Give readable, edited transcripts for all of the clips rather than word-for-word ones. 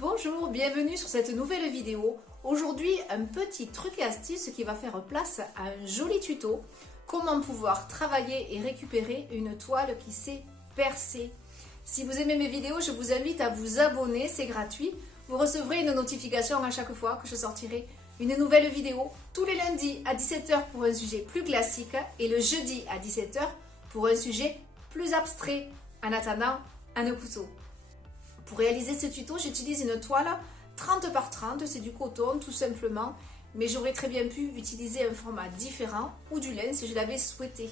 Bonjour, bienvenue sur cette nouvelle vidéo. Aujourd'hui, un petit truc et astuce qui va faire place à un joli tuto. Comment pouvoir travailler et récupérer une toile qui s'est percée. Si vous aimez mes vidéos, je vous invite à vous abonner, c'est gratuit. Vous recevrez une notification à chaque fois que je sortirai une nouvelle vidéo. Tous les lundis à 17 h pour un sujet plus classique et le jeudi à 17 h pour un sujet plus abstrait. En attendant, un couteau. Pour réaliser ce tuto, j'utilise une toile 30 par 30, c'est du coton tout simplement, mais j'aurais très bien pu utiliser un format différent ou du lin si je l'avais souhaité.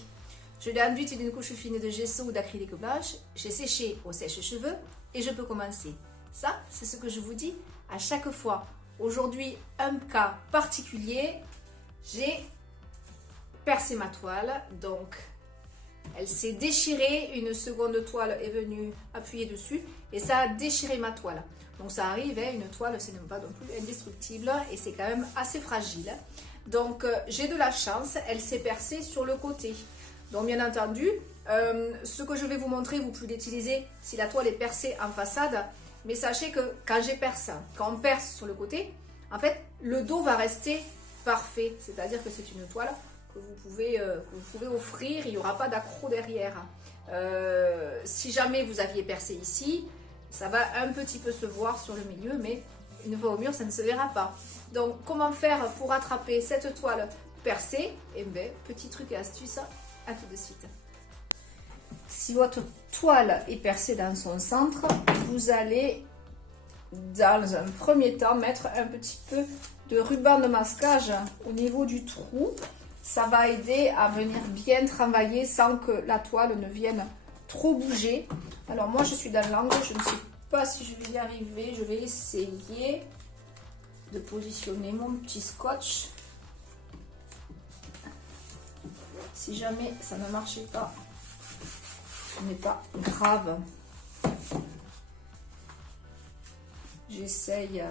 Je l'ai enduite d'une couche fine de gesso ou d'acrylique blanche, j'ai séché au sèche-cheveux et je peux commencer. Ça, c'est ce que je vous dis à chaque fois. Aujourd'hui, un cas particulier, j'ai percé ma toile, donc elle s'est déchirée, une seconde toile est venue appuyer dessus et ça a déchiré ma toile. Donc ça arrive, hein, une toile c'est pas non plus indestructible et c'est quand même assez fragile. Donc j'ai de la chance, elle s'est percée sur le côté. Donc bien entendu, ce que je vais vous montrer, vous pouvez l'utiliser si la toile est percée en façade. Mais sachez que quand on perce sur le côté, en fait le dos va rester parfait. C'est-à-dire que c'est une toile que vous pouvez offrir, il n'y aura pas d'accroc derrière. Si jamais vous aviez percé ici, ça va un petit peu se voir sur le milieu, mais une fois au mur, ça ne se verra pas. Donc, comment faire pour attraper cette toile percée? Eh bien, petit truc et astuce, à tout de suite. Si votre toile est percée dans son centre, vous allez, dans un premier temps, mettre un petit peu de ruban de masquage au niveau du trou. Ça va aider à venir bien travailler sans que la toile ne vienne trop bouger. Alors moi je suis dans l'angle, je ne sais pas si je vais y arriver. Je vais essayer de positionner mon petit scotch. Si jamais ça ne marchait pas, ce n'est pas grave. J'essaye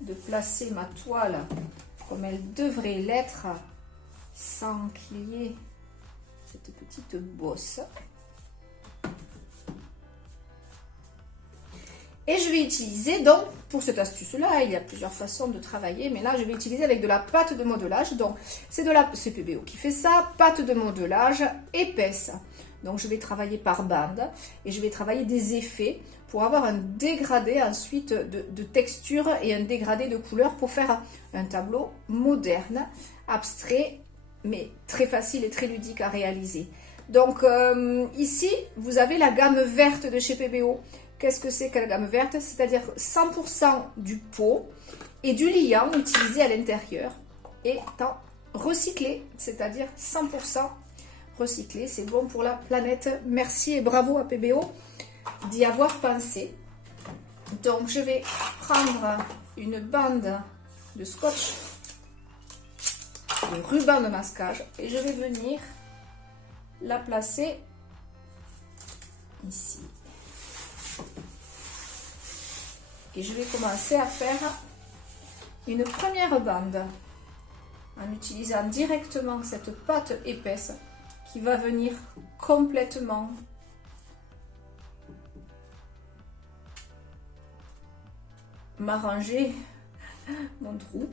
de placer ma toile comme elle devrait l'être, sans qu'il y ait cette petite bosse. Et je vais utiliser donc, pour cette astuce-là, il y a plusieurs façons de travailler, mais là je vais utiliser avec de la pâte de modelage. Donc c'est PBO qui fait ça, pâte de modelage épaisse. Donc je vais travailler par bande et je vais travailler des effets pour avoir un dégradé ensuite de texture et un dégradé de couleur pour faire un tableau moderne, abstrait, mais très facile et très ludique à réaliser. Donc ici, vous avez la gamme verte de chez PBO. Qu'est-ce que c'est que la gamme verte? C'est-à-dire 100% du pot et du liant utilisé à l'intérieur étant recyclé, c'est-à-dire 100% recyclé. C'est bon pour la planète. Merci et bravo à PBO d'y avoir pensé. Donc je vais prendre une bande de scotch, de ruban de masquage, et je vais venir la placer ici. Et je vais commencer à faire une première bande en utilisant directement cette pâte épaisse qui va venir complètement m'arranger mon trou.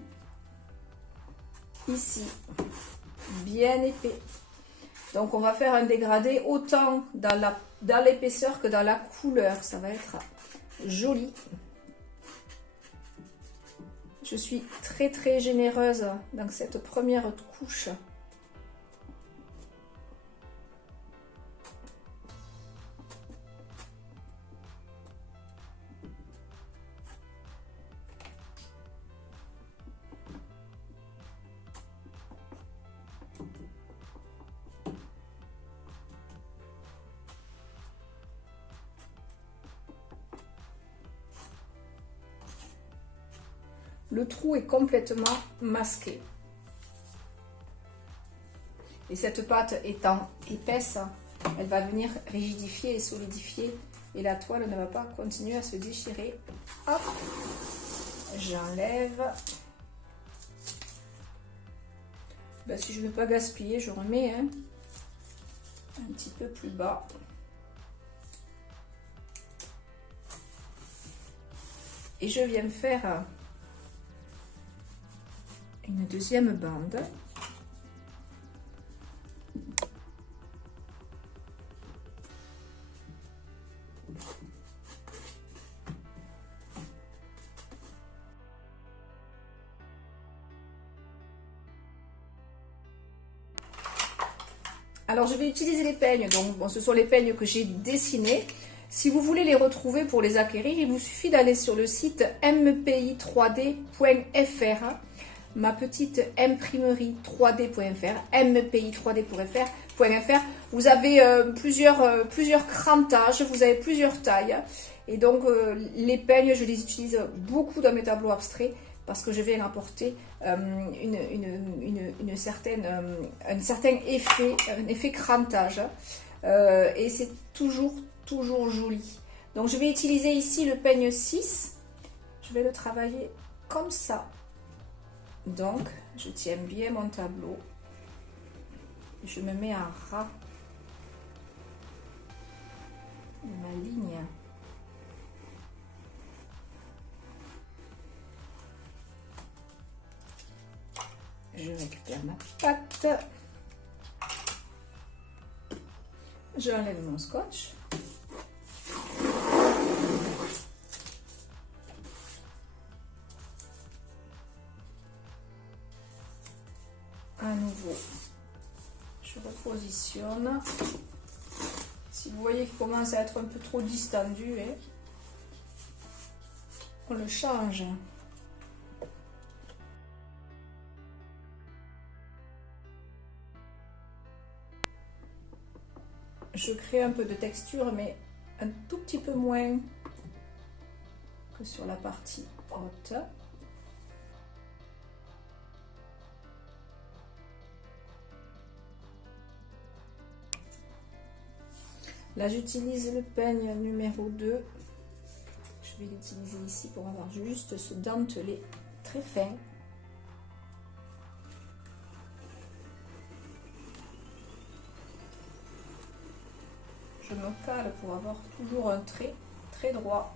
Ici, bien épais. Donc on va faire un dégradé autant dans l'épaisseur que dans la couleur. Ça va être joli. Je suis très très généreuse dans cette première couche. Le trou est complètement masqué. Et cette pâte étant épaisse, elle va venir rigidifier et solidifier. Et la toile ne va pas continuer à se déchirer. Hop, j'enlève. Ben, si je ne veux pas gaspiller, je remets un petit peu plus bas. Et je viens faire une deuxième bande. Alors je vais utiliser les peignes, donc bon, ce sont les peignes que j'ai dessinés. Si vous voulez les retrouver pour les acquérir, il vous suffit d'aller sur le site mpi3d.fr, ma petite imprimerie 3d.fr, mpi3d.fr. Vous avez plusieurs crantages, vous avez plusieurs tailles. Et donc les peignes, je les utilise beaucoup dans mes tableaux abstraits parce que je viens apporter un certain effet, un effet crantage. Et c'est toujours joli. Donc je vais utiliser ici le peigne 6. Je vais le travailler comme ça. Donc je tiens bien mon tableau. Je me mets à ras de ma ligne. Je récupère ma pâte. J'enlève mon scotch. À nouveau, je repositionne. Si vous voyez qu'il commence à être un peu trop distendu, on le change. Je crée un peu de texture, mais un tout petit peu moins que sur la partie haute. Là, j'utilise le peigne numéro 2. Je vais l'utiliser ici pour avoir juste ce dentelé très fin. Je me cale pour avoir toujours un trait très droit.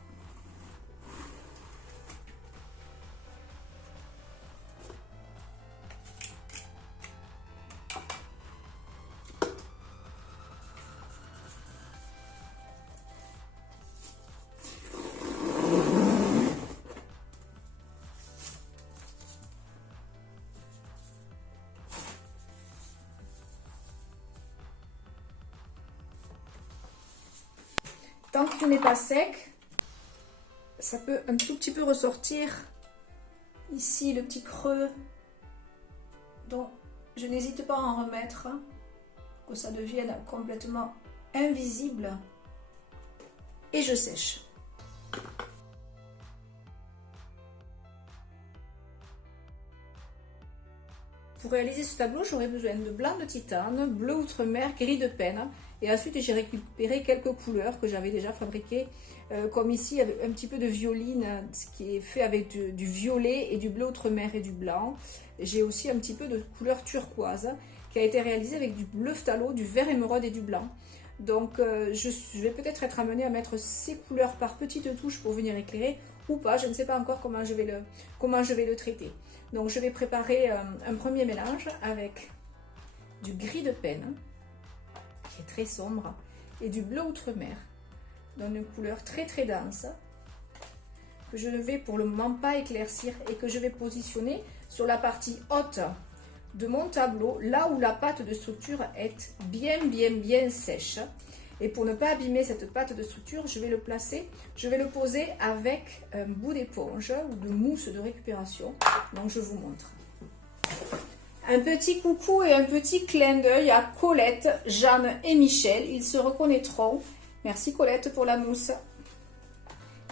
Tant qu'il n'est pas sec, ça peut un tout petit peu ressortir ici le petit creux. Donc je n'hésite pas à en remettre pour que ça devienne complètement invisible. Et je sèche. Pour réaliser ce tableau, j'aurai besoin de blanc de titane, bleu outremer, gris de peine. Et ensuite, j'ai récupéré quelques couleurs que j'avais déjà fabriquées, comme ici, avec un petit peu de violine, ce qui est fait avec du violet et du bleu outremer et du blanc. J'ai aussi un petit peu de couleur turquoise, qui a été réalisé avec du bleu phthalo, du vert émeraude et du blanc. Donc, je vais peut-être être amenée à mettre ces couleurs par petites touches pour venir éclairer, ou pas. Je ne sais pas encore comment je vais le traiter. Donc je vais préparer un premier mélange avec du gris de peine, qui est très sombre, et du bleu outremer, dans une couleur très dense, que je ne vais pour le moment pas éclaircir et que je vais positionner sur la partie haute de mon tableau, là où la pâte de structure est bien sèche. Et pour ne pas abîmer cette pâte de structure, je vais le poser avec un bout d'éponge ou de mousse de récupération. Donc je vous montre. Un petit coucou et un petit clin d'œil à Colette, Jeanne et Michel. Ils se reconnaîtront. Merci Colette pour la mousse.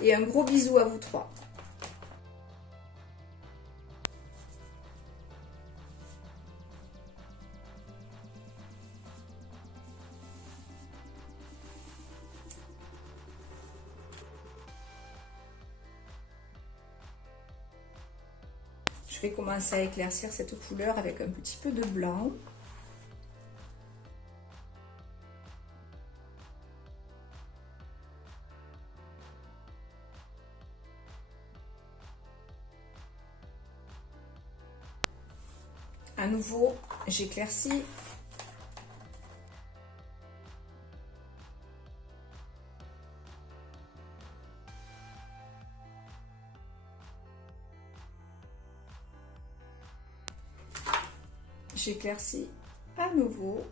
Et un gros bisou à vous trois. Je vais commencer à éclaircir cette couleur avec un petit peu de blanc. À nouveau, j'éclaircis. J'éclaircis à nouveau.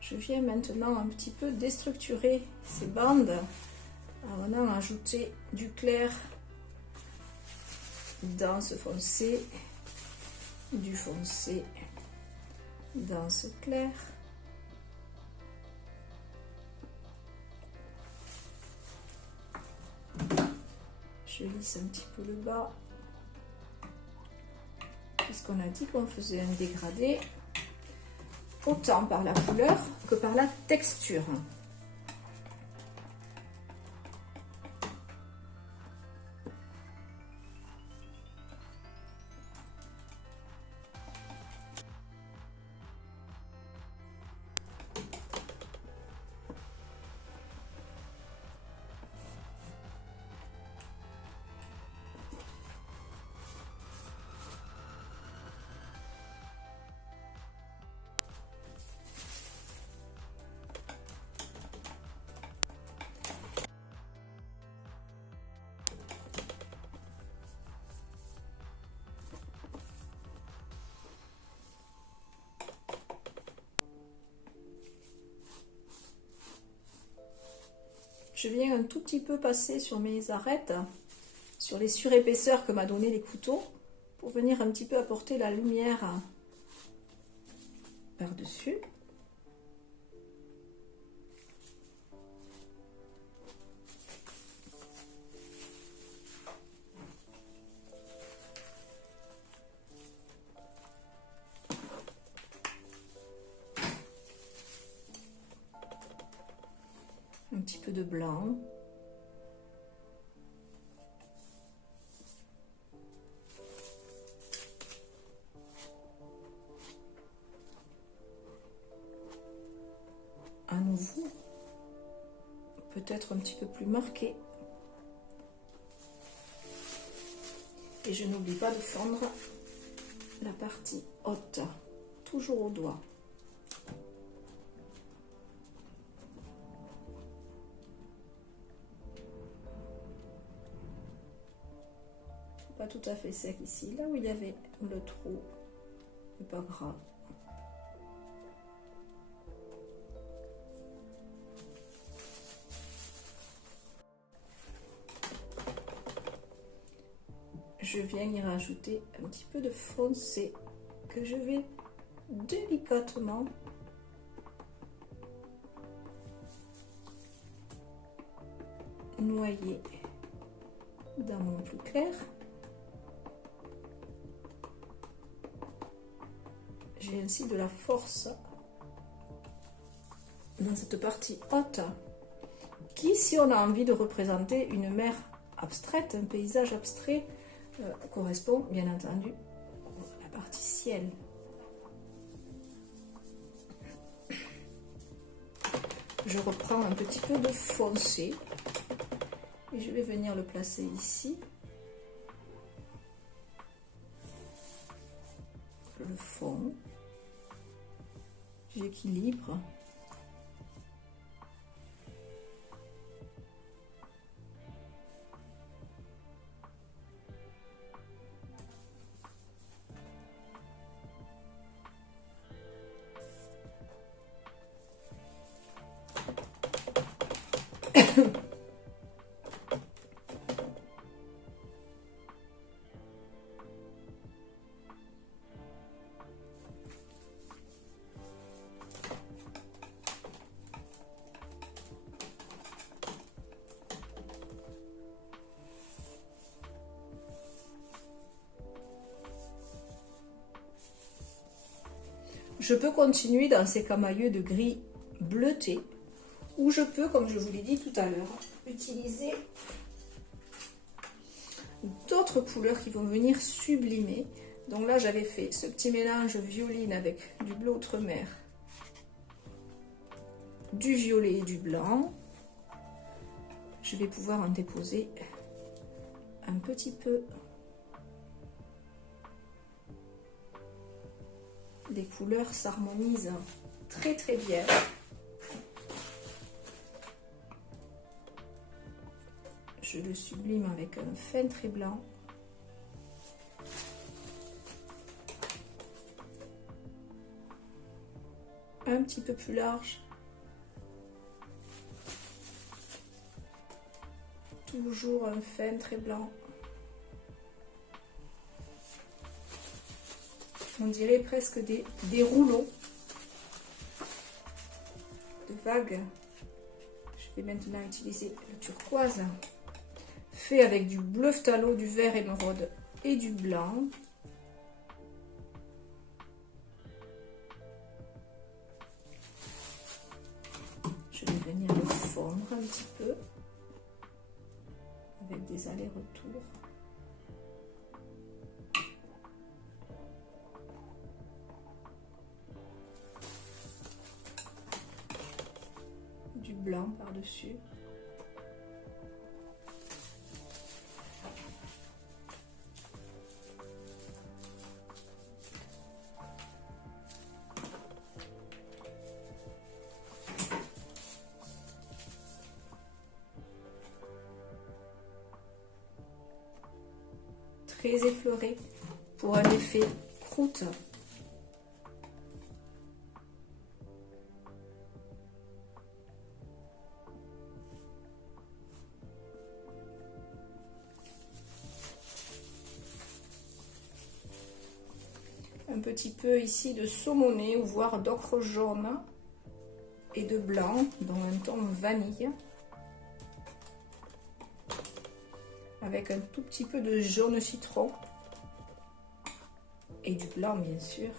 Je viens maintenant un petit peu déstructurer ces bandes en venant ajouter du clair dans ce foncé, du foncé dans ce clair. Je lisse un petit peu le bas, puisqu'on a dit qu'on faisait un dégradé, autant par la couleur que par la texture. Je viens un tout petit peu passer sur mes arêtes, sur les surépaisseurs que m'a donné les couteaux, pour venir un petit peu apporter la lumière par-dessus. Un petit peu de blanc. À nouveau, peut-être un petit peu plus marqué. Et je n'oublie pas de fendre la partie haute, toujours au doigt. Pas tout à fait sec ici, là où il y avait le trou, c'est pas grave. Je viens y rajouter un petit peu de foncé que je vais délicatement noyer dans mon plus clair. J'ai ainsi de la force dans cette partie haute qui, si on a envie de représenter une mer abstraite, un paysage abstrait, correspond bien entendu à la partie ciel. Je reprends un petit peu de foncé et je vais venir le placer ici. Le fond, j'équilibre. Je peux continuer dans ces camailleux de gris bleuté Ou je peux, comme je vous l'ai dit tout à l'heure, utiliser d'autres couleurs qui vont venir sublimer. Donc là, j'avais fait ce petit mélange violine avec du bleu outre-mer, du violet et du blanc. Je vais pouvoir en déposer un petit peu. Les couleurs s'harmonisent très très bien. Je le sublime avec un fin trait blanc. Un petit peu plus large. Toujours un fin trait blanc. On dirait presque des rouleaux de vagues. Je vais maintenant utiliser le turquoise, fait avec du bleu phthalo, du vert émeraude et du blanc. Je vais venir le fondre un petit peu avec des allers-retours. Du blanc par-dessus. Très effleuré pour un effet croûte. Un petit peu ici de saumoné ou voire d'ocre jaune et de blanc dans un ton vanille, avec un tout petit peu de jaune citron et du blanc bien sûr.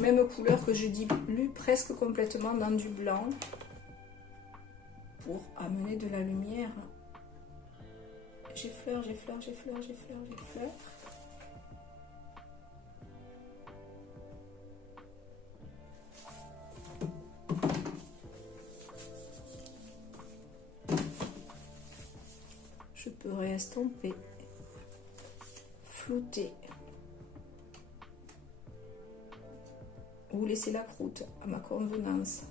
Même couleur que je dilue presque complètement dans du blanc pour amener de la lumière. J'effleure, j'effleure, j'effleure, j'effleure, j'effleure. Je peux réestomper, flouter. Ou laisser la croûte à ma convenance.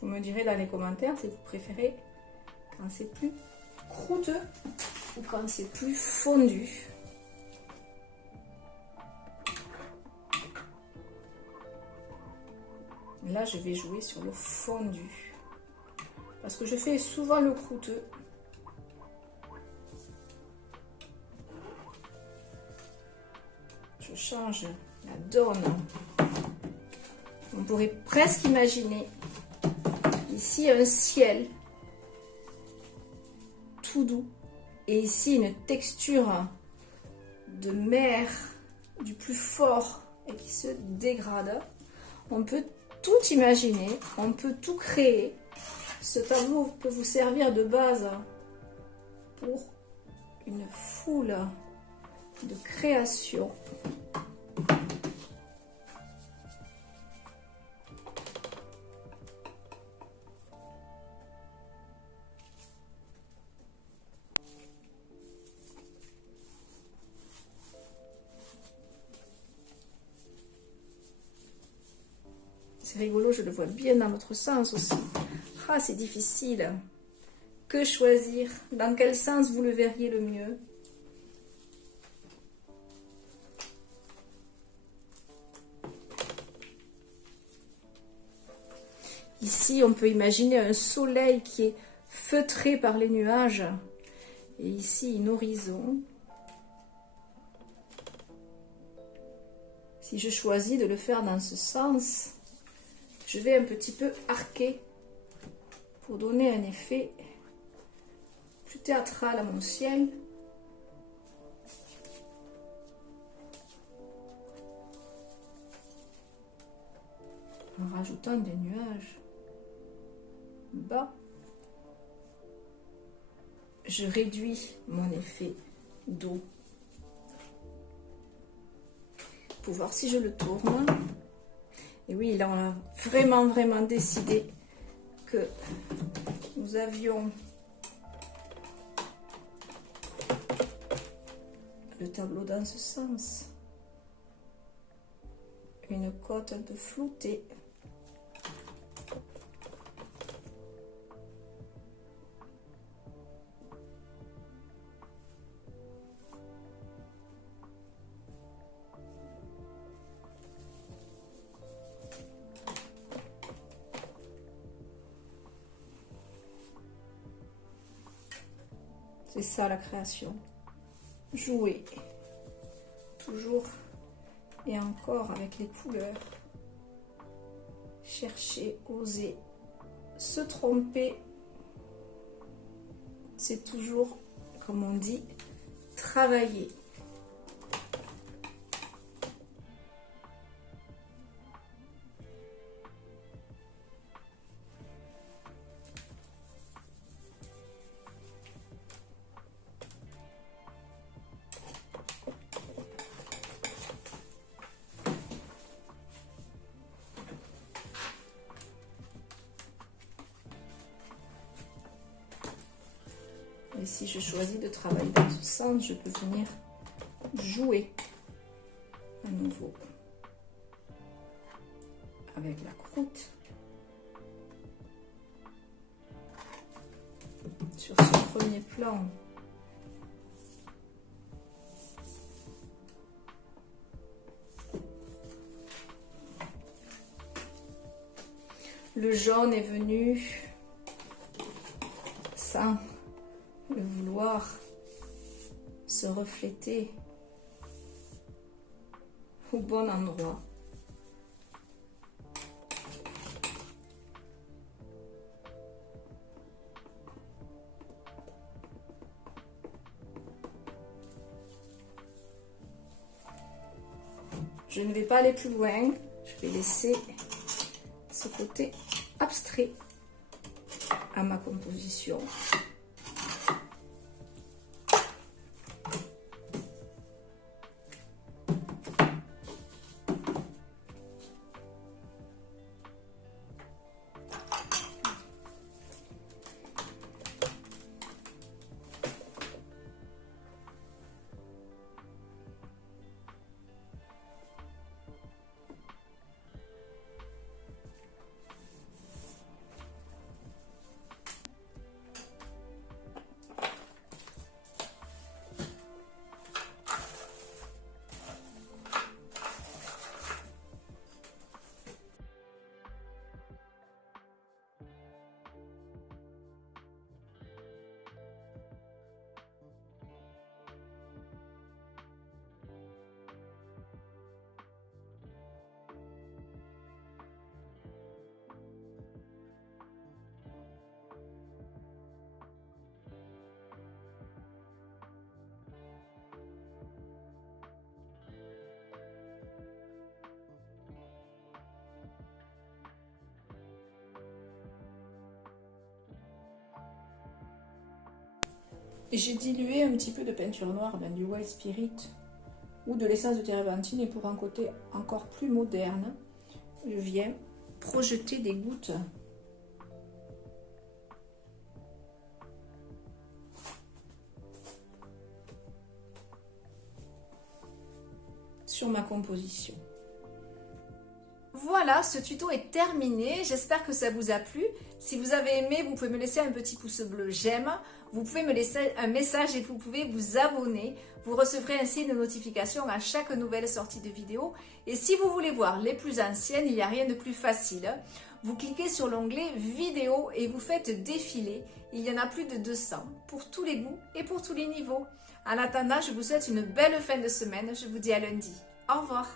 Vous me direz dans les commentaires si vous préférez quand c'est plus croûteux ou quand c'est plus fondu. Là, je vais jouer sur le fondu. Parce que je fais souvent le croûteux. Je change la donne. On pourrait presque imaginer ici un ciel tout doux. Et ici une texture de mer du plus fort et qui se dégrade. On peut tout imaginer, on peut tout créer. Ce tableau peut vous servir de base pour une foule de créations. C'est rigolo, je le vois bien dans l'autre sens aussi. Ah, c'est difficile. Que choisir? Dans quel sens vous le verriez le mieux? Ici, on peut imaginer un soleil qui est feutré par les nuages. Et ici, un horizon. Si je choisis de le faire dans ce sens, je vais un petit peu arquer pour donner un effet plus théâtral à mon ciel. En rajoutant des nuages bas, je réduis mon effet d'eau. Pour voir si je le tourne. Et oui, là, on a vraiment décidé que nous avions le tableau dans ce sens. Une côte un peu floutée. C'est ça la création. Jouer. Toujours et encore avec les couleurs. Chercher, oser, se tromper. C'est toujours, comme on dit, travailler. Et si je choisis de travailler dans ce sens, je peux venir jouer à nouveau avec la croûte sur ce premier plan. Le jaune est venu sans le vouloir se refléter au bon endroit. Je ne vais pas aller plus loin, je vais laisser ce côté abstrait à ma composition. J'ai dilué un petit peu de peinture noire dans du White Spirit ou de l'essence de térébenthine, et pour un côté encore plus moderne, je viens projeter des gouttes sur ma composition. Voilà, ce tuto est terminé. J'espère que ça vous a plu. Si vous avez aimé, vous pouvez me laisser un petit pouce bleu j'aime. Vous pouvez me laisser un message et vous pouvez vous abonner. Vous recevrez ainsi une notification à chaque nouvelle sortie de vidéo. Et si vous voulez voir les plus anciennes, il n'y a rien de plus facile. Vous cliquez sur l'onglet vidéo et vous faites défiler. Il y en a plus de 200 pour tous les goûts et pour tous les niveaux. En attendant, je vous souhaite une belle fin de semaine. Je vous dis à lundi. Au revoir.